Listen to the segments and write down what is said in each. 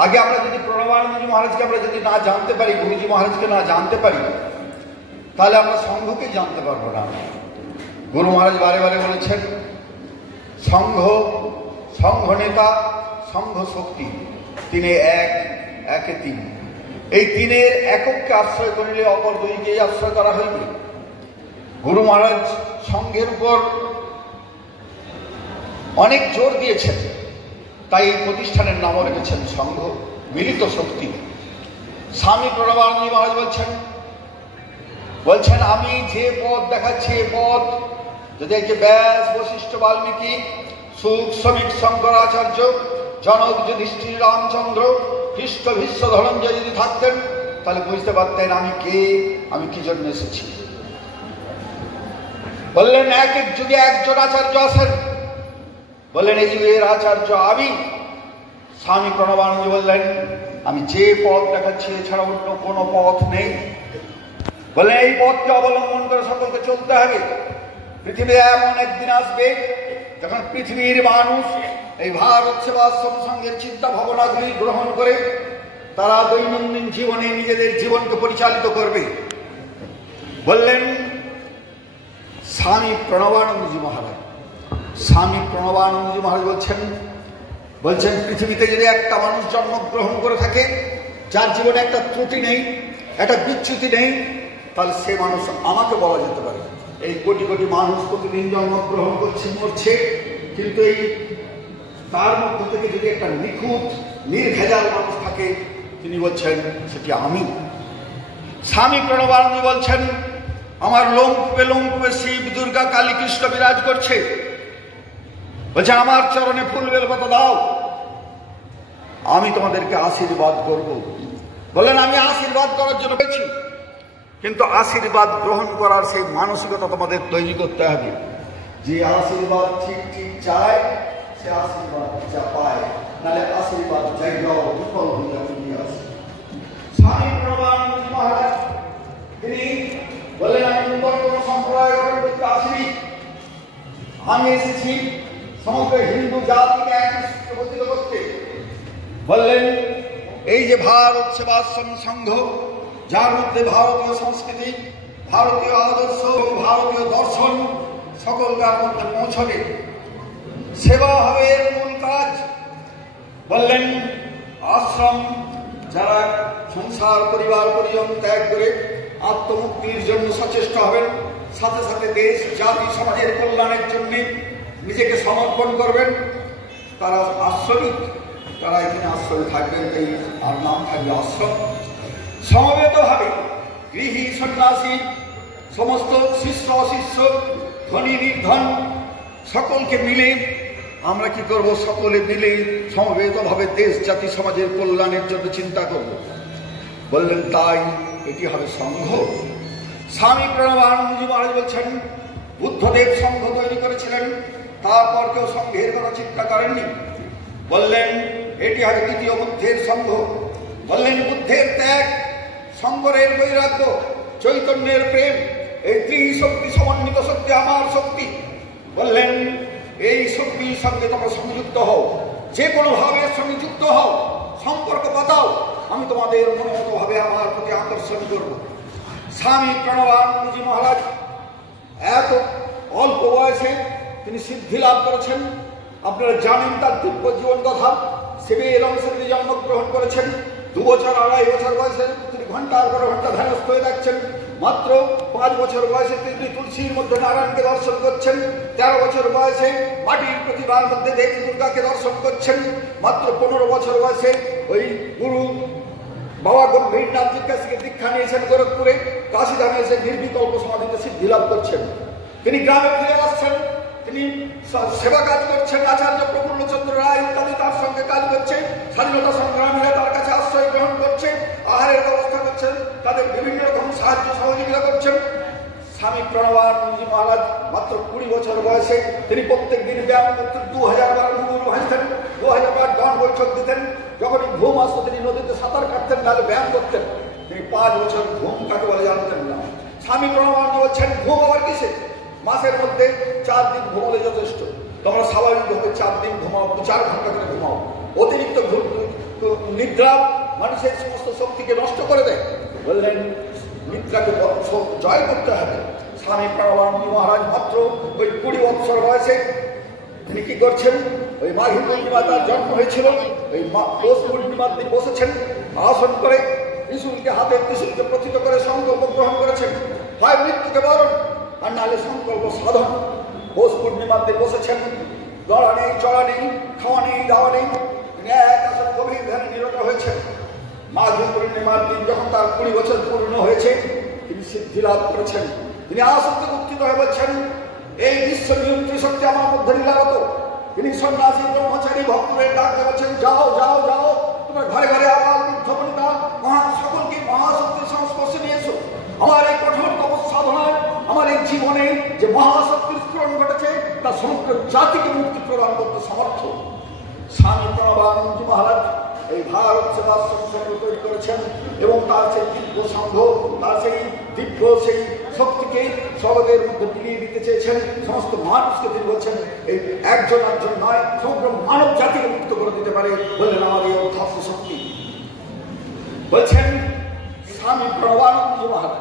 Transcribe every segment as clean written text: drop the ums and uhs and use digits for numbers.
আগে আমরা যদি প্রণবানন্দজি মহারাজকে আমরা যদি না জানতে পারি, গুরুজি মহারাজকে না জানতে পারি, তাহলে আমরা সংঘকেই জানতে পারবো না। গুরু মহারাজ বারে বারে বলেছেন, সংঘ, সংঘ নেতা, সংঘ শক্তি, তিনে এক, একে তিন। এই তিনের এককে আশ্রয় করিলে অপর দুইকেই আশ্রয় করা হইবে। গুরু মহারাজ সংঘের উপর অনেক জোর দিয়েছেন, তাই এই প্রতিষ্ঠানের নামও রেখেছেন সংঘ, মিলিত শক্তি। স্বামী প্রণবানন্দজি মহারাজ বলছেন আমি যে পথ দেখাচ্ছি এ পথ যদি এই যে ব্যাস, বশিষ্ঠ, বাল্মীকি, সুখ, শ্রমিক, শঙ্করাচার্য, জনক, যুধিষ্ঠির, রামচন্দ্র, কৃষ্ণ, ভীষ্ম, ধনঞ্জয় যদি থাকতেন তাহলে বুঝতে পারতেন আমি কে, আমি কি জন্য এসেছি। বললেন এক এক যুগে একজন আচার্য আছেন, বললেন এই যুগের আচার্য আমি। স্বামী প্রণবানন্দজি বললেন আমি যে পথ দেখাচ্ছি এছাড়া অন্য কোনো পথ নেই। বললেন এই পথকে অবলম্বন করে সকলকে চলতে হবে। পৃথিবীতে এমন একদিন আসবে যখন পৃথিবীর মানুষ এই ভারত সেবাশ্রম সংঘের চিন্তা ভাবনাগুলি গ্রহণ করে তারা দৈনন্দিন জীবনে নিজেদের জীবনকে পরিচালিত করবে। বললেন স্বামী প্রণবানন্দজি মহারাজ। স্বামী প্রণবানন্দজি মহারাজ বলছেন পৃথিবীতে যদি একটা মানুষ জন্মগ্রহণ করে থাকে যার জীবনে একটা ত্রুটি নেই, একটা বিচ্যুতি নেই, তাহলে সে মানুষ আমাকে বলা যেতে পারে। এই কোটি কোটি মানুষ প্রতিদিন জন্মগ্রহণ করছে, মরছে, কিন্তু এই তার মধ্য থেকে যদি একটা নিখুঁত নির্ভেজাল মানুষ থাকে, তিনি বলছেন সেটি আমি। স্বামী প্রণবানন্দজি বলছেন আমার লোমকূপে লোমকূপে শিব, দুর্গা, কালী, কৃষ্ণ বিরাজ করছে। বলছে আমার চরণে ফুল বেলপাতা দাও, আমি তোমাদেরকে আশীর্বাদ করব। বললেন আমি আশীর্বাদ করার জন্য পেয়েছি, কিন্তু আশীর্বাদ গ্রহণ করার সেই মানসিকতা তোমাদের তৈরি করতে হবে। যে আশীর্বাদ ঠিক ঠিক চায় সে আশীর্বাদ যা পায়, নাহলে আশীর্বাদ জায়গাও বিফল হয়ে আসে। স্বামী প্রণবানন্দজি মহারাজ তিনি বললেন আমি নূতন কোন সম্প্রদায় গঠন করতে আসিনি, আমি এসেছি সমগ্র হিন্দু জাতিকে একত্রিত করতে। বললেন এই যে ভারত সেবাশ্রম সংঘ, যার মধ্যে ভারতীয় সংস্কৃতি, ভারতীয় আদর্শ, ভারতীয় দর্শন সকলকার মধ্যে পৌঁছবে, সেবা হবে এর মূল কাজ। বললেন আশ্রম যারা সংসার, পরিবার, পরিজন ত্যাগ করে আত্মমুক্তির জন্য সচেষ্ট হবেন, সাথে সাথে দেশ, জাতি, সমাজের কল্যাণের জন্য নিজেকে সমর্পণ করবেন, তারা আশ্রমিক, তারা এখানে আশ্রমে থাকবেন, তাই আর নাম থাকবে আশ্রম। সমবেতভাবে গৃহী, সন্ন্যাসী, সমস্ত শিষ্য অশিষ্য, ধনী নির্ধন সকলকে মিলে আমরা কি করব, সকলে মিলে সমবেতভাবে দেশ, জাতি, সমাজের কল্যাণের জন্য চিন্তা করব। বললেন তাই এটি হবে সংঘ। স্বামী প্রণবানন্দজি মহারাজ বলছেন বুদ্ধদেব সংঘ তৈরি করেছিলেন, তারপর কেউ সংঘের কথা চিন্তা করেননি। বললেন এটি হবে দ্বিতীয় বুদ্ধের সংঘ। বললেন বুদ্ধের ত্যাগ, শঙ্করের বৈরাগ্য, চৈতন্যের প্রেম, এই ত্রিশক্তি সমন্বিত শক্তি আমার শক্তি। বললেন এই শক্তির সঙ্গে তোমরা সংযুক্ত হও, যে কোনো ভাবের সঙ্গে যুক্ত হও, সম্পর্ক পাতাও, আমি তোমাদের মনোমত ভাবে আমার প্রতি আকর্ষণ করব। স্বামী প্রণবানন্দজি মহারাজ এত অল্প বয়সে তিনি সিদ্ধি লাভ করেছেন। আপনারা জানেন তার দিব্য জীবন কথা। শিবের অংশে জন্মগ্রহণ করেছেন। 2 বছর 2.5 বছর বয়সে তিনি ঘন্টার পর ঘন্টা ধ্যানস্থ হয়ে যাচ্ছেন। মাত্র 5 বছর বয়সে তিনি তুলসীর মধ্যে নারায়ণকে দর্শন করছেন। 13 বছর বয়সে মাটির প্রতিমার মধ্যে দেবী দুর্গাকে দর্শন করছেন। মাত্র 15 বছর বয়সে ওই গুরু বাবা গম্ভীরনাথজির কাছ থেকে দীক্ষা নিয়েছেন গোরখপুরে। কাশীধামে এসে নির্বিকল্প সমাধিতে সিদ্ধি লাভ করছেন। তিনি গ্রামে ফিরে আসছেন, তিনি সেবা কাজ করছেন। আচার্য প্রফুল্লচন্দ্র রায় ইত্যাদি তার সঙ্গে কাজ করছে। স্বাধীনতা সংগ্রামীরা তার কাছে আশ্রয় গ্রহণ করছে, আহারের ব্যবস্থা করছেন, তাদের বিভিন্ন রকম সাহায্য সহযোগিতা করছেন। স্বামী প্রণবানন্দজি মহারাজ মাত্র 20 বছর বয়সে তিনি প্রত্যেক দিন ব্যায়াম করতেন। 2000 বার ঘুঘুর ভাসতেন, 2000 বার গান বৈঠক দিতেন। যখনই ঘুম আসতো তিনি নদীতে সাঁতার কাটতেন, তাহলে ব্যায়াম করতেন। তিনি 5 বছর ঘুম কাকে বলে জানতেন না। স্বামী প্রণবানন্দজি বলছেন ঘুম আবার কিসে, মাসের মধ্যে 4 দিন ঘুমালে যথেষ্ট। তোমরা স্বাভাবিকভাবে 4 দিন ঘুমাও, 4 ঘন্টা করে ঘুমাও। অতিরিক্ত নিদ্রা মানুষের সমস্ত শক্তিকে নষ্ট করে দেয়। বললেন নিদ্রাকে জয় করতে হবে। স্বামী প্রণবানন্দ মহারাজ মাত্র ওই 20 বছর বয়সে তিনি কি করছেন, ওই মাঘী পূর্ণিমা তার জন্ম হয়েছিল, ওই পৌষ পূর্ণিমার দিন বসেছেন আসন করে, ত্রিশূলকে হাতে ত্রিশূলকে প্রথিত করে সংকল্প গ্রহণ করেছেন, হয় মৃত্যুকে বরণ আর নাহলে সংকল্প সাধন। পৌষ পূর্ণিমার দিন বসেছেন, লড়া নেই, চড়া নেই, খাওয়া নেই, দাওয়া নেই, তিনি এক আসন গভীর ধ্যানে নিরত হয়েছেন। মাঘী পূর্ণিমার দিন যখন তার 20 বছর পূর্ণ হয়েছে, তিনি সিদ্ধি লাভ করেছেন। তিনি আসন থেকে উত্থিত হয়ে বলছেন, এই বিশ্ব নিয়ন্ত্রী শক্তি আমার মধ্যে লীলাগত। তিনি সন্ন্যাসী ব্রহ্মচারী ভক্তদের ডাকতে বলছেন, যাও যাও যাও, তোমার ঘরে ঘরে আকাল বৃদ্ধ বনিতা সকলকে মহাশক্তির সংস্পর্শে নিয়েছো। আমার এই কঠোর তপস্যাধনায়, আমার এই জীবনে যে মহাশক্তির স্ফুরণ ঘটেছে, তা সমগ্র জাতিকে মুক্তি প্রদান করতে সমর্থ। স্বামী প্রণবানন্দ মহারাজ এই ভারত সেবাশ্রম সংঘ তৈরি করেছেন এবং তার সেই দিব্য সংঘ, তার সেই দিব্য সেই শক্তিকে জগতের মধ্যে বিলিয়ে দিতে চেয়েছেন। সমস্ত মানুষকে তিনি বলছেন এই একজন নয়, সমগ্র মানব জাতিকে মুক্ত করে দিতে পারে। বললেন আমার এই অধ্যাত্ম শক্তি। বলছেন স্বামী প্রণবানন্দ মহারাজ,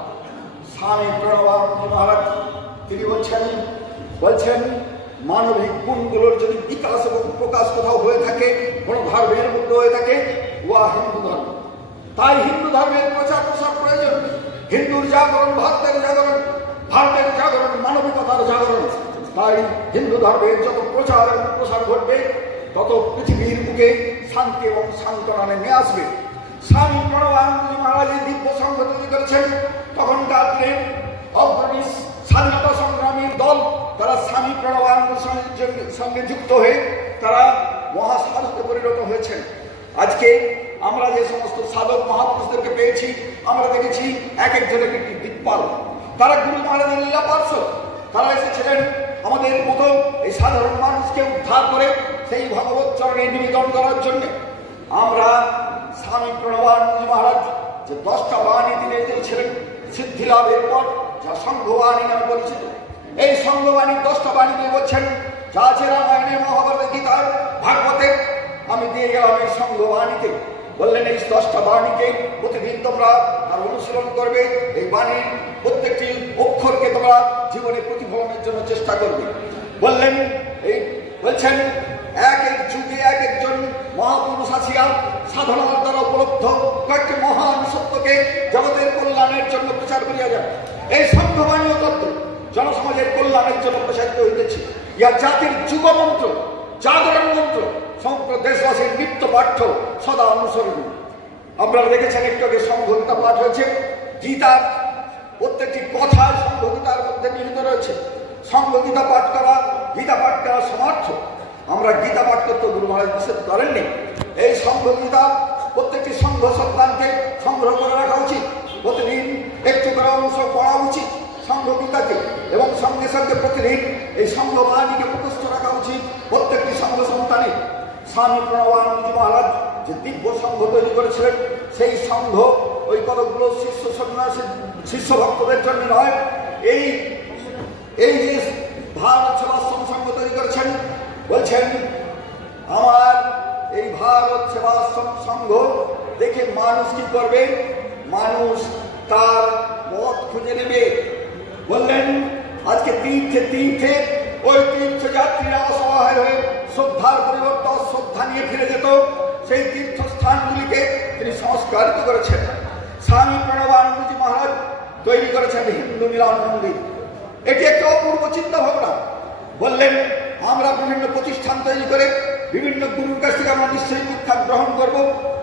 স্বামী প্রণবানন্দ মহারাজ তিনি বলছেন মানবিক গুণগুলোর যদি বিকাশ এবং প্রকাশ কোথাও হয়ে থাকে, কোন ধর্মের মধ্যে হয়ে থাকে, উহা হিন্দু ধর্ম। তাই হিন্দু ধর্মের প্রচার প্রসার প্রয়োজন। হিন্দুর জাগরণ ভারতের জাগরণ, ভারতের জাগরণ মানবিকতার জাগরণ। তাই হিন্দু ধর্মের যত প্রচার এবং প্রসার ঘটবে, তত পৃথিবীর বুকে শান্তি এবং সান্ত্বনা নেমে আসবে। স্বামী প্রণবানন্দ মহারাজের দিব্য সংঘ তৈরি করেছেন। তখনকার দিনে অগ্রণী স্বাধীনতা সংগ্রামীর দল, তারা স্বামী প্রণবানন্দ সঙ্গে যুক্ত হয়ে তারা মহাসাধকে পরিণত হয়েছেন। আজকে আমরা যে সমস্ত সাধক মহাপুরুষদেরকে পেয়েছি, আমরা দেখেছি এক একজনের একটি দিকপাল। তারা গুরু মহারাজের লীলা পার্শ্বদ। তারা এসেছিলেন আমাদের মতো এই সাধারণ মানুষকে উদ্ধার করে সেই ভগবত চরণে নিবেদন করার জন্য। আমরা স্বামী প্রণবানন্দ মহারাজ যে 10টা বাণী তিনি দিয়েছিলেন সিদ্ধি লাভের পর, যা সংঘবাণী নামে পরিচিত। এই সংঘবাণী 10টা বাণী দিয়ে বলছেন, যা আছে রামায়ণে, মহাভারতে, গীতার, ভাগবতে, আমি দিয়ে গেলাম এই সংঘবাণীতে। বললেন এই 10টা বাণীকে প্রতিদিন তোমরা আর অনুশীলন করবে। এই বাণীর প্রত্যেকটি অক্ষরকে তোমরা জীবনে প্রতিফলনের জন্য চেষ্টা করবে। বলছেন এক এক যুগে এক একজন মহাপুরুষ আসিয়া সাধনার দ্বারা উপলব্ধ কয়েকটি মহান সত্যকে জগতের কল্যাণের জন্য প্রচার করিয়া যান। এই সংঘবাণীয় তত্ত্ব জনসমাজের কল্যাণের জন্য প্রসারিত হইতেছে। ইহা জাতির যুব মন্ত্র, জাগরণ মন্ত্র, সমগ্র দেশবাসীর নিত্য পাঠ্য, সদা অনুসরণীয়। আপনারা দেখেছেন একটু আগে সংঘগীতা পাঠ হয়েছে। গীতার প্রত্যেকটি কথা সংঘগীতার মধ্যে নিহিত রয়েছে। সংঘগীতা পাঠ করা, গীতা পাঠ করা সমার্থ। আমরা গীতা পাঠ করতে গুরু মহারাজ নিষেধ করেননি। এই সংঘগীতা প্রত্যেকটি সংঘ সন্তানকে সংগ্রহ করে রাখা উচিত। প্রতিদিন একটু করে অংশ পড়া উচিত সংঘগীতাকে, এবং সঙ্গে সঙ্গে প্রতিদিন এই সংঘবাণীকে মুখস্থ রাখা উচিত প্রত্যেকটি সংঘ সন্তানে। স্বামী প্রণবানন্দ মহারাজ যে দিব্য সংঘ তৈরি করেছিলেন, সেই সংঘ ওই কতগুলো শিষ্য সন্ন্যাসী শিষ্য ভক্তদের জন্য নয়। এই যে ভারত সেবাশ্রম সংঘ তৈরি করেছেন, বলছেন আমার এই ভারত সেবাশ্রম সংঘ দেখে মানুষ কি করবে? মানুষ তার পথ খুঁজে নেবে। বললেন আজকে তীর্থে তীর্থে ওই তীর্থযাত্রীরা অসহায় হয়ে শ্রদ্ধার পরিবর্তে অশ্রদ্ধা নিয়ে ফিরে যেত। সেই তীর্থস্থানগুলিকে তিনি সংস্কারিত করেছেন। স্বামী প্রণবানন্দজি মহারাজ তৈরি করেছেন হিন্দু মিলন মন্দির। এটি একটা অপূর্ব চিন্তা ভাবনা। বললেন আমরা বিভিন্ন প্রতিষ্ঠান তৈরি করে বিভিন্ন গুরুর কাছ থেকে আমরা নিশ্চয়ই শিক্ষা গ্রহণ করব।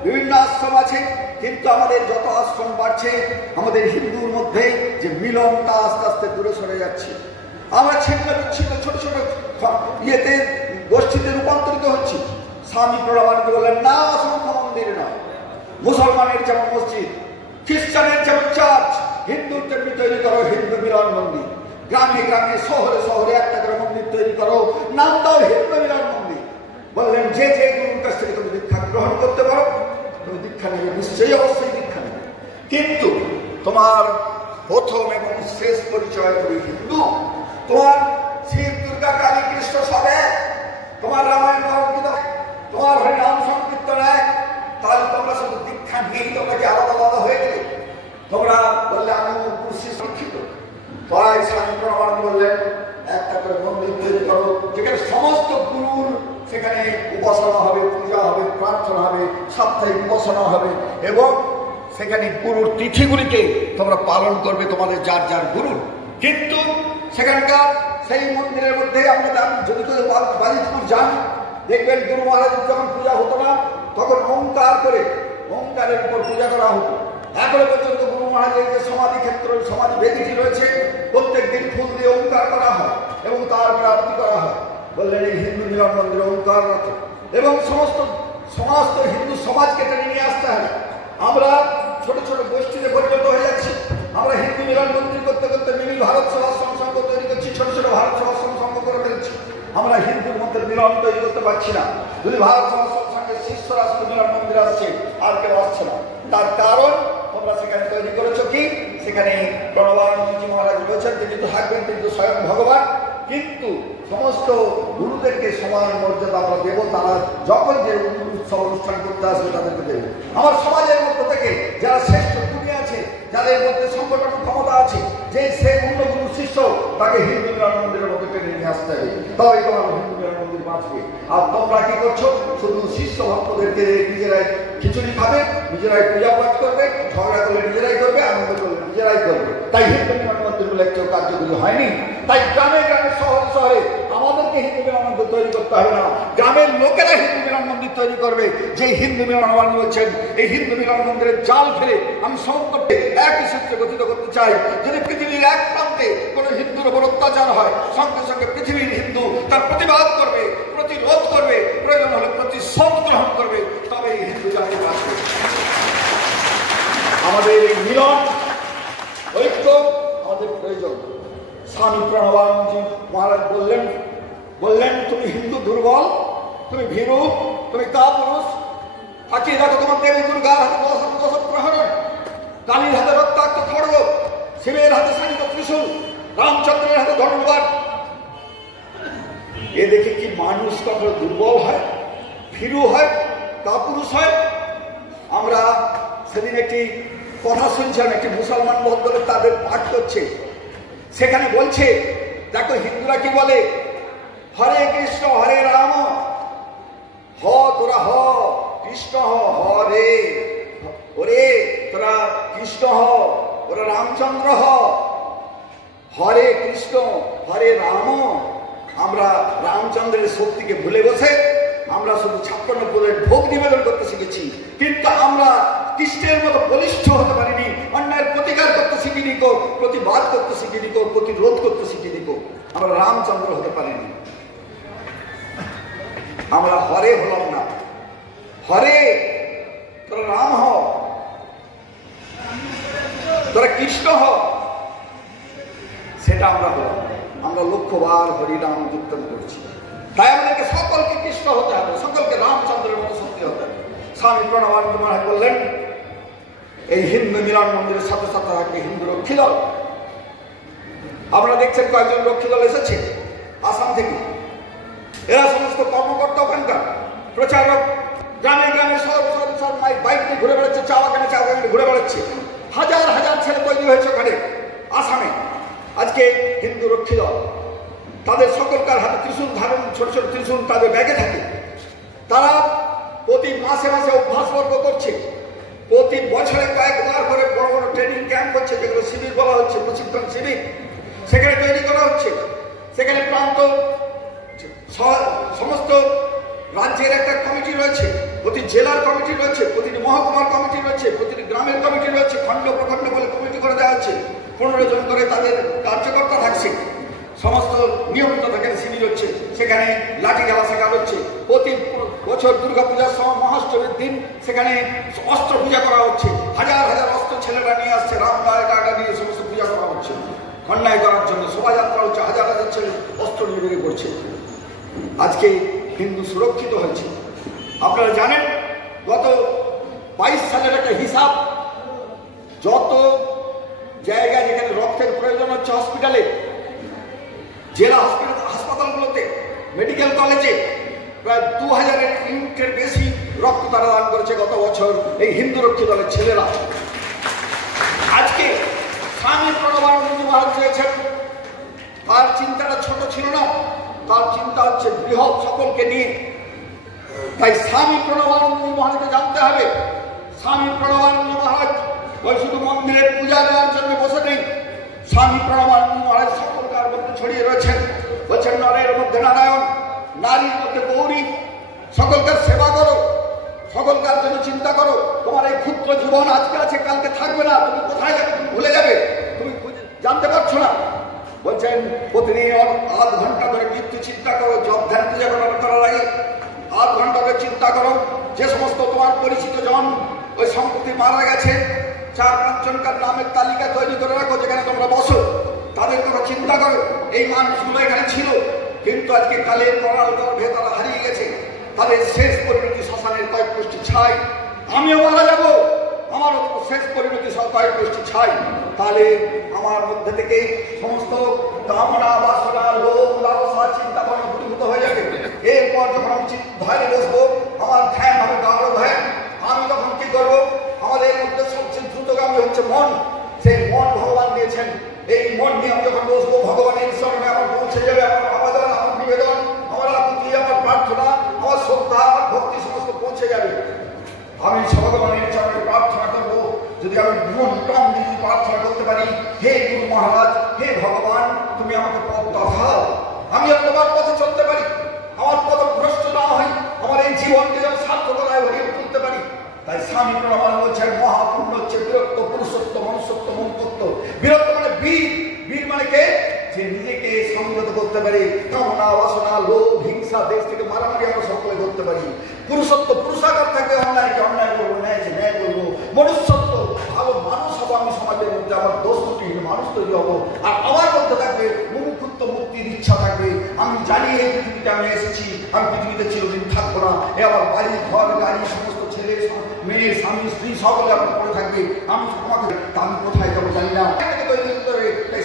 বিভিন্ন আশ্রম আছে, কিন্তু আমাদের যত আশ্রম বাড়ছে, আমাদের হিন্দুর মধ্যে যে মিলনটা আস্তে আস্তে দূরে সরে যাচ্ছে। আমরা ছিন্ন বিচ্ছিন্ন ছোট ছোট ইয়েতে গোষ্ঠীতে রূপান্তরিত হচ্ছি। স্বামী প্রণবানন্দ বললেন না, অসংখ্য মন্দির না। মুসলমানের যেমন মসজিদ, খ্রিস্টানের যেমন চার্চ, হিন্দুর তেমনি তৈরি করো হিন্দু মিলন মন্দির। গ্রামে গ্রামে শহরে শহরে একটা করে মন্দির তৈরি করো, নাম দাও হিন্দু মিলন মন্দির। বললেন যে যে গুরুর কাছ থেকে তুমি দীক্ষা গ্রহণ করতে পারো, তুমি দীক্ষা নেবে, নিশ্চয়ই অবশ্যই দীক্ষা নেবে, কিন্তু তোমার প্রথম এবং শেষ পরিচয় তুমি হিন্দু। তোমার শিব দুর্গা কালী কৃষ্ণ সব এক, তোমার রামায়ণ ভগবদ্গীতা, তোমার হরিনাম সংকীর্তন এক, তাহলে তোমরা দীক্ষা নিয়েই তোমরা কি আলাদা আলাদা হয়ে গেলে? তোমরা বললে আমি কুর্সি শিক্ষিত। তাই স্বামী প্রণবানন্দ বললেন একটা করে মন্দির তৈরি করো, যেখানে সমস্ত গুরুর সেখানে উপাসনা হবে, পূজা হবে, প্রার্থনা হবে, সাপ্তাহিক উপাসনা হবে এবং সেখানে গুরুর তিথিগুলিকে তোমরা পালন করবে তোমাদের যার যার গুরু। কিন্তু সেখানকার সেই মন্দিরের মধ্যে আমরা যদি কেউ বাজিতপুর যান দেখবেন গুরু মহারাজের যখন পূজা হতো না তখন ওঙ্কার করে ওঙ্কারের উপর পূজা করা হতো। এখনো পর্যন্ত গুরু মহারাজের যে সমাধি ক্ষেত্র সমাধি বেদিটি রয়েছে প্রত্যেক দিন ফুল দিয়ে ওঙ্কার করা হয় এবং তারপরে আরতি করা হয়। বললেন এই হিন্দু মিলন মন্দিরে ওঙ্কার রাখে এবং সমস্ত হিন্দু সমাজকে টেনে নিয়ে আসতে হবে। আমরা ছোট ছোট গোষ্ঠীতে পরিণত হয়ে যাচ্ছি। আমরা হিন্দু মিলন মন্দির করতে করতে মিনি ভারত সেবাশ্রম সংঘ তৈরি করছি, ছোট ছোট ভারত সেবাশ্রম সংঘ করে ফেলছি। আমরা হিন্দুর মধ্যে মিলন তৈরি করতে পারছি না। যদি ভারত সেবাশ্রম সংঘের শীর্ষ রাষ্ট্র মিলন মন্দির আসছে আর কেউ আসছে না। তার কারণ তোমরা সেখানে তৈরি করেছো কি সেখানে প্রণবানন্দজি মহারাজ বলেছেন যে কিন্তু থাকবেন কিন্তু স্বয়ং ভগবান, কিন্তু সমস্ত গুরুদেরকে সমান মর্যাদা আমরা দেবো। তারা যখন যে উৎসব অনুষ্ঠান করতে আসবে তাদেরকে দেবো। আমার সমাজের মধ্যে থেকে যারা শ্রেষ্ঠ গুণী আছে, যাদের মধ্যে সংগঠন ক্ষমতা আছে, যে সে অন্য গুরু শিষ্য তাকে হিন্দু মিলন মন্দিরের মধ্যে টেনে নিয়ে আসতে হবে, তবেই তোমার হিন্দু মিলন মন্দির বাঁচবে। আর তোমরা কি করছো? শুধু শিষ্য ভক্তদেরকে নিজেরাই খিচুড়ি খাবে, নিজেরাই পূজা পাঠ করবে, ঝগড়া করলে নিজেরাই করবে, আনন্দ করলে নিজেরাই করবে। তাই হিন্দু মিলন মন্দিরগুলো একটু কার্যকরী হয়নি। তাই গ্রামে গ্রামে শহরে শহরে আমাদেরকে হিন্দু মিলন মন্দির তৈরি করতে হবে না, গ্রামের লোকেরা হিন্দু মিলন মন্দির তৈরি করবে। যে হিন্দু মিলন মন্দির বলছেন এই হিন্দু মিলন মন্দিরের জাল ফেলে আমি সমস্তকে একই সূত্রে গঠিত করতে চাই। যদি পৃথিবীর এক প্রান্তে কোনো হিন্দুর উপর অত্যাচার হয় সঙ্গে সঙ্গে পৃথিবীর হিন্দু তার প্রতিবাদ করবে, প্রতিরোধ করবে, প্রয়োজন হলে প্রতিশোধ গ্রহণ করবে, তবে এই হিন্দু জাতি বাঁচবে। আমাদের এই মিলন ঐক্য আমাদের প্রয়োজন। স্বামী প্রণবানন্দজি মহারাজ বললেন তুমি হিন্দু দুর্বল, তুমি ভীরু, তুমি কাপুরুষ, থাকিয়ে রাখো তোমার দেবী দুর্গার হাতে দশ প্রহরণ, কালীর হাতে রক্তাক্ত খড়গ, শিবের হাতে শানিত ত্রিশূল, রামচন্দ্রের হাতে ধনুর্বাণ। এ দেখে কি মানুষ কখনো দুর্বল হয়, ভীরু হয়, কাপুরুষ হয়? আমরা সেদিন একটি কথা শুনছিলাম, একটি মুসলমান ভদ্রলোক তাদের পাঠ করছে, সেখানে বলছে দেখো হিন্দুরা কি বলে, হরে কৃষ্ণ হরে রাম, হ তোরা হ কৃষ্ণ হ, হরে ওরে তোরা কৃষ্ণ হ, ওরা রামচন্দ্র হ, হরে কৃষ্ণ হরে রাম। আমরা রামচন্দ্রের শক্তিকে ভুলে বসে আমরা শুধু 56 পদের ভোগ নিবেদন করতে শিখেছি, কিন্তু আমরা কৃষ্ণের মতো বলিষ্ঠ হতে পারিনি, অন্যায়ের প্রতিকার করতে শিখিনি কো, প্রতিবাদ করতে শিখিনি কো, প্রতিরোধ করতে শিখিনি কো। আমরা রামচন্দ্র হতে পারিনি। আমরা হরে হলাম না, হরে তোরা রাম হ, তোরা কৃষ্ণ হ, সেটা আমরা হলাম। আমরা লক্ষ্যবার হরিনাম কীর্তন করছি। তাই আমাদেরকে সকলকে কৃষ্ণ হতে হবে, সকলকে রামচন্দ্রের মতো শক্তি হতে হবে। স্বামী প্রণবানন্দ মহারাজ বললেন এই হিন্দু মিলন মন্দিরের সাথে সাথে থাকবে হিন্দু রক্ষী দল। আপনারা দেখছেন কয়েকজন রক্ষী দল এসেছে আসাম থেকে। এরা সমস্ত কর্মকর্তা ওখানকার প্রচারক, গ্রামে গ্রামে সব বাইক নিয়ে ঘুরে বেড়াচ্ছে, চা বাগানে ঘুরে বেড়াচ্ছে। হাজার হাজার ছেলে তৈরি হয়েছে ওখানে আসামে। আজকে হিন্দু রক্ষী দল তাদের সকলকার হাতে ত্রিশূল ধারণ, ছোট ছোট ত্রিশূল তাদের ব্যাগে থাকে। তারা প্রতি মাসে মাসে অভ্যাসবর্গ করছে, প্রতি বছরে কয়েকবার করে বড় বড় ট্রেনিং ক্যাম্প হচ্ছে, যেগুলো শিবির বলা হচ্ছে, প্রশিক্ষণ শিবির সেখানে তৈরি করা হচ্ছে। সেখানে প্রান্ত সমস্ত রাজ্যের একটা কমিটি রয়েছে, প্রতি জেলার কমিটি রয়েছে, প্রতিটি মহকুমার কমিটি রয়েছে, প্রতিটি গ্রামের কমিটি রয়েছে, খণ্ড প্রখণ্ড বলে কমিটি করে দেওয়া হচ্ছে। 15 জন করে তাদের কার্যকর্তা থাকছে। সমস্ত নিয়মিত সেখানে শিবির হচ্ছে, সেখানে লাঠি খেলা শেখানো হচ্ছে। প্রতি বছর দুর্গাপূজার সময় মহাষ্টমীর দিন সেখানে অস্ত্র পূজা করা হচ্ছে। হাজার হাজার অস্ত্র ছেলেরা নিয়ে আসছে, রামদাটা নিয়ে সমস্ত পূজা করা হচ্ছে অন্যায় করার জন্য। শোভাযাত্রা হচ্ছে, হাজার হাজার ছেলে অস্ত্র নিয়ে বেরিয়ে পড়ছে। আজকে হিন্দু সুরক্ষিত হয়েছে। আপনারা জানেন গত 22 সালের একটা হিসাব, যত জায়গায় যেখানে রক্তের প্রয়োজন হচ্ছে হসপিটালে, জেলা হাসপাতালগুলোতে, মেডিকেল কলেজে প্রায় 2000 ইউনিটের বেশি রক্ত তারা দান করেছে গত বছর এই হিন্দু রক্ষী দলের ছেলেরা। আজকে স্বামী প্রণবানন্দজি মহারাজ চেয়েছেন, তার চিন্তাটা ছোট ছিল না, তার চিন্তা হচ্ছে বৃহৎ সকলকে নিয়ে। তাই স্বামী প্রণবানন্দজি মহারাজকে জানতে হবে, স্বামী প্রণবানন্দজি মহারাজ ওই শুধু মন্দিরে পূজা দেওয়ার জন্য বসে নেই। স্বামী প্রণবানন্দজি মহারাজ সকলকার মধ্যে ছড়িয়ে রয়েছেন। বলছেন নরের মধ্যে নারায়ণ, নারীর মধ্যে গৌরী, সকলকার সেবা করো, সকলকার জন্য চিন্তা করো। তোমার এই ক্ষুদ্র জীবন আজকে আছে, কালকে থাকবে না। তুমি কোথায় যাবে তুমি ভুলে যাবে, তুমি জানতে পারছো না। বলছেন প্রতিদিন 8 ঘন্টা ধরে মৃত্যু চিন্তা করো, জব ধ্যান পূজা করার আগে 8 ঘন্টা ধরে চিন্তা করো। যে সমস্ত তোমার পরিচিত জন ওই সম্পত্তি মারা গেছে, 4-5 জনকার নামের তালিকা তৈরি করে রাখো যেখানে তোমরা বসো, তাদের কথা চিন্তা করো। এই মানুষগুলো এখানে ছিল, কিন্তু আজকে কালের করার গর্ভে তারা হারিয়ে গেছে। তাদের শেষ পরিণতি শ্মশানের কয়েক গোষ্ঠী ছাই। আমিও মারা যাব, আমার শেষ পরিণতি সব কয়েক গোষ্ঠী ছাই। তাহলে আমার মধ্যে থেকে সমস্ত কামনা বাসনা লোভ লালসা চিন্তা ভাবনা দূরীভূত হয়ে যাবে। এরপর যখন আমি ধ্যানে বসবো, আমার ধ্যান হবে গাঢ় ধ্যান। আমি তখন কি করবো? আমাদের মধ্যে সবচেয়ে দ্রুতগামী হচ্ছে মন। সেই মন ভগবান দিয়েছেন। এই মন নিয়ে আমি যখন বসবো, ভগবানের স্মরণে আমার পৌঁছে যাবে। আমার আবেদন, আমার নিবেদন, আমার আকুতি, আমার প্রার্থনা, আমার শ্রদ্ধা, আমার ভক্তি সমস্ত পৌঁছে যাবে। আমি ভগবানের চরণে প্রার্থনা করবো। যদি আমি মন প্রাণ দিয়ে প্রার্থনা করতে পারি, হে গুরু মহারাজ, হে ভগবান, তুমি আমাকে পথ দেখাও, আমি তোমার পথে চলতে পারি, আমার পথ ভ্রষ্ট না হয়, আমার এই জীবনকে যেন সার্থকতায় ভরিয়ে তুলতে পারি। তাই স্বামী প্রণবান বলছেন মহাপূর্ণ হচ্ছে বিরক্ত, পুরুষত্ব, মনুষ্যত্ব, মনতত্ত্ব। বিরক্ত মানে বীর, বীর মানে কে? যে নিজেকে সংযত করতে পারে, কামনা বাসনা লোভ হিংসা দেশ থেকে মারামারি আমরা সকলে করতে পারি। পুরুষত্ব, পুরুষাকার থাকবে, অন্যায়কে অন্যায় করবো, ন্যায়কে ন্যায় করবো। মনুষ্যত্ব, ভালো মানুষ হবো, আমি সমাজের মধ্যে আমার দোষ ত্রুটিহীন মানুষ তৈরি হবো। আর আমার মধ্যে থাকবে মুমুক্ষুত্ব, মুক্তির ইচ্ছা থাকবে। আমি জানি এই পৃথিবীতে আমি এসেছি, আমি পৃথিবীতে চিরদিন থাকবো না। এ আমার বাড়ি ঘর গাড়ি সমস্ত ছেলে মেয়ে স্বামী স্ত্রী সকলে আমার পড়ে থাকবে। আমি তোমাকে আমি কোথায় যাবো জানি না।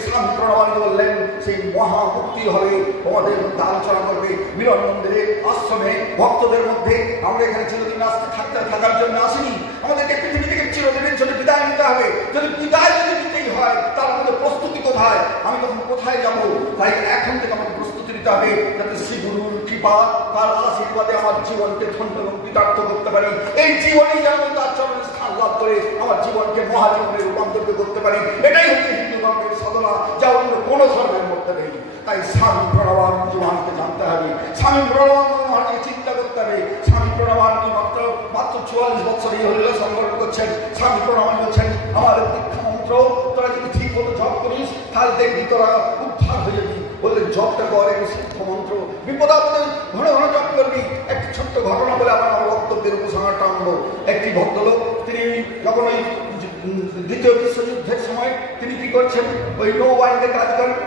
স্বামী প্রণবানন্দজি বললেন সেই মহামুক্তি হবে তোমাদের মধ্যে আলোচনা করবে মিলন মন্দিরে, আশ্রমে, ভক্তদের মধ্যে। আমরা এখানে চিরদিন আসতে থাকার জন্য আসিনি, আমাদেরকে পৃথিবী থেকে চিরদিনের জন্য বিদায় নিতে হবে। যদি বিদায় যদি নিতেই হয়, তার আমাদের প্রস্তুতি কোথায়? আমি তখন কোথায় যাব? তাই এখন থেকে আমাকে প্রস্তুতি নিতে হবে, যাতে শ্রী গুরুর কৃপা, তার আশীর্বাদে আমার জীবনকে ধন্য এবং কৃতার্থ করতে পারি। এই জীবনেই যেন তার চরণে স্থান লাভ করে আমার জীবনকে মহাজীবনে রূপান্তরিত করতে পারি। এটাই হচ্ছে হিন্দু ধর্মের সাধনা, যা অন্য কোনো ধর্মের মধ্যে নেই। তাই স্বামী প্রণবানন্দজি মহারাজকে জানতে হবে, স্বামী প্রণবানন্দজি মহারাজকে চিন্তা করতে হবে। স্বামী প্রণবানন্দজি মাত্র 44 বছর এই হরিল সংগঠন করছেন। স্বামী প্রণবানন্দজি বলছেন আমার দীক্ষা মন্ত্র তোরা যদি ঠিক মতো জপ করিস, তাহলে দেখবি তোরা উদ্ধার হয়ে যাবি। বললেন জপটা কর, একটু সিদ্ধ মন্ত্র, বিপদ আপদে ঘন ঘন জপ করবি। একটি ছোট্ট ঘটনা বলে আমার বক্তব্যের উপসংহারটা আনবো। একটি ভদ্রলোক, তিনি যখন ওই দ্বিতীয় বিশ্বযুদ্ধের সময় তিনি কি করছেন, ওই নৌবাহিনীতে কাজ করেন।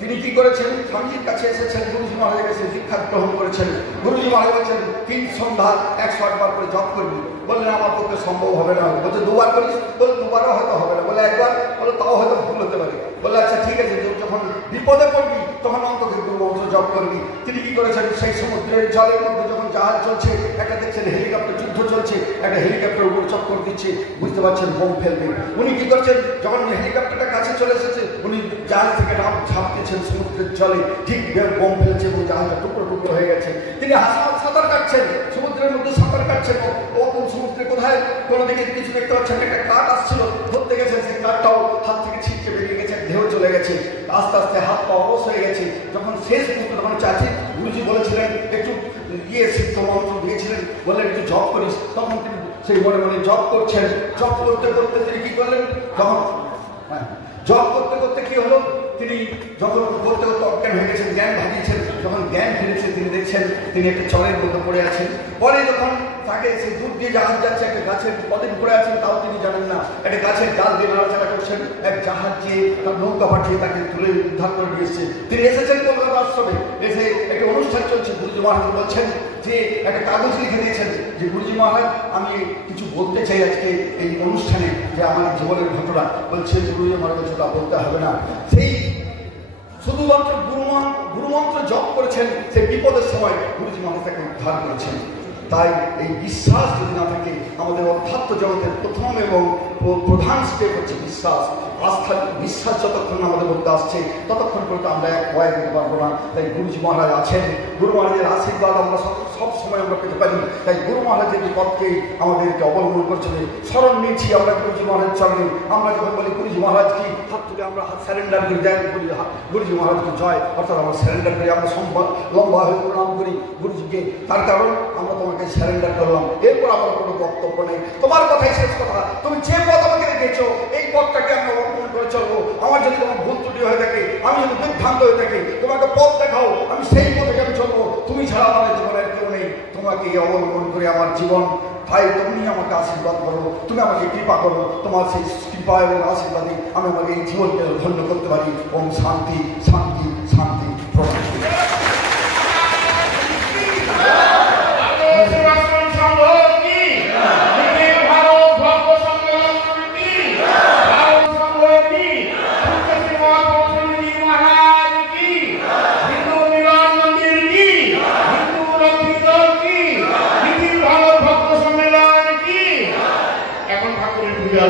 তিনি কি করেছেন, স্বামীজির কাছে এসেছেন, গুরুজি মহারাজের কাছে দীক্ষা গ্রহণ করেছেন। গুরুজি মহারাজ বলছেন 3 সন্ধ্যা 108 বার করে জপ করবি। বললেন আমার পক্ষে সম্ভব হবে না। বলছে 2 বার করিস? বলে 2 বারও হয়তো হবে না। বলে 1 বার? বলে তাও হয়তো ভুল হতে পারে। বলে আচ্ছা ঠিক আছে, যখন বিপদে পড়বি তখন অন্তত গুরু মন্ত্র জপ করবি। তিনি কি করেছেন, সেই সমুদ্রের জলের মধ্যে যখন জাহাজ চলছে, একটা দেখছেন হেলিকপ্টার যুদ্ধ চলছে, একটা হেলিকপ্টার উপর চক্কর দিচ্ছে, বুঝতে পারছেন বোম ফেলবে। উনি কি করছেন, যখন হেলিকপ্টারটা কাছে চলে এসেছে, উনি জাহাজ থেকে ঝাঁপ দিয়েছেন সমুদ্রের জলে, ঠিক বোম ফেলছে এবং জাহাজটা টুকরো টুকরো হয়ে গেছে। তিনি সাঁতার কাটছেন, সমুদ্রের মধ্যে সাঁতার কাটছেন। ও সমুদ্রে কোথায় কোনো দিকে কিছু দেখতে পাচ্ছেন, একটা কাঠ আসছিল, ধরতে গেছেন, সেই কাঠটাও হাত থেকে ছিটকে বেরিয়ে গেছে, ঢেউ চলে গেছে। আস্তে আস্তে হাত পা অবশ হয়ে গেছে। যখন শেষ মুহূর্তে তখন চাচি গুরুজি বলেছিলেন একটু সিদ্ধ মন্ত্র দিয়েছিলেন, বললেন একটু জপ করিস। তখন তিনি সেই মনে মনে জপ করছেন। জপ করতে করতে তিনি কি করলেন, যখন জপ করতে করতে কি হলো, তিনি যখন করতে করতে অজ্ঞান হয়ে গেছেন, জ্ঞান হারিয়েছেন। যখন জ্ঞান ফিরেছে তিনি দেখছেন তিনি একটা চরের মধ্যে পড়ে আছেন। পরে যখন তাকে সেই দূর দিয়ে জাহাজ যাচ্ছে, একটা গাছের কদিন পড়ে আছেন তাও তিনি জানেন না, একটা গাছের ডাল দিয়ে নাড়াচাড়া করছেন, এক জাহাজ দিয়ে তার নৌকা পাঠিয়ে তাকে তুলে উদ্ধার করে নিয়ে এসছে। তিনি এসেছেন কলকাতা আশ্রমে, এসে একটা অনুষ্ঠান চলছে। গুরুজি মহারাজ বলছেন যে একটা কাগজ লিখে দিয়েছেন যে গুরুজি মহারাজ আমি কিছু বলতে চাই আজকে এই অনুষ্ঠানে, যে আমার জীবনের ঘটনা। বলছে গুরুজি মহারাজ সেটা বলতে হবে না। সেই শুধুমাত্র গুরুমন্ত্র জপ করেছেন, সেই বিপদের সময় গুরুজি মহারাজ তাকে উদ্ধার করেছেন। তাই এই বিশ্বাস যদি না থাকে, আমাদের অধ্যাত্ম জগতের প্রথম এবং প্রধান স্টেপ হচ্ছে বিশ্বাস। আস্থা, বিশ্বাস যতক্ষণ আমাদের মধ্যে আসছে ততক্ষণ পর্যন্ত আমরা এক হয়ে যেতে পারবো না। তাই গুরুজি মহারাজ আছেন, গুরু মহারাজের আশীর্বাদ আমরা সব সময় আমরা পেতে পারি। তাই গুরু মহারাজের এই পথকে আমাদেরকে অবলম্বন করতে হবে। স্মরণ নিয়েছি আমরা গুরুজি মহারাজ চরণে। আমরা যখন বলি গুরুজি মহারাজ কি, হাত তুলে আমরা হাত স্যারেন্ডার করি, জয় গুরুজি মহারাজকে জয়, অর্থাৎ আমরা স্যারেন্ডার করি, আমরা লম্বা হয়ে প্রণাম করি গুরুজিকে। তার কারণ আমরা তোমাকে স্যারেন্ডার করলাম, এরপর আমার কোনো বক্তব্য নেই, তোমার কথাই শেষ কথা। তুমি যে পথ আমাকে রেখেছো এই পথটাকে আমি অবলম্বন করে চলবো। আমার যদি কোনো ভুল ত্রুটি হয়ে থাকে, আমি যদি বিভ্রান্ত হয়ে থাকি, তোমাকে পথ দেখাও, আমি সেই পথে আমি চলবো। তুমি ছাড়া আমার জীবনের কেউ নেই, তোমাকে অবলম্বন করে আমার জীবন। তাই তুমি আমাকে আশীর্বাদ করো, তুমি আমাকে কৃপা করো, তোমার সেই কৃপা এবং আশীর্বাদে আমি আমাকে এই জীবনকে ধন্য করতে পারি। ওম শান্তি শান্তি শান্তি। প্রণাম। এখন ঠাকুরের পূজা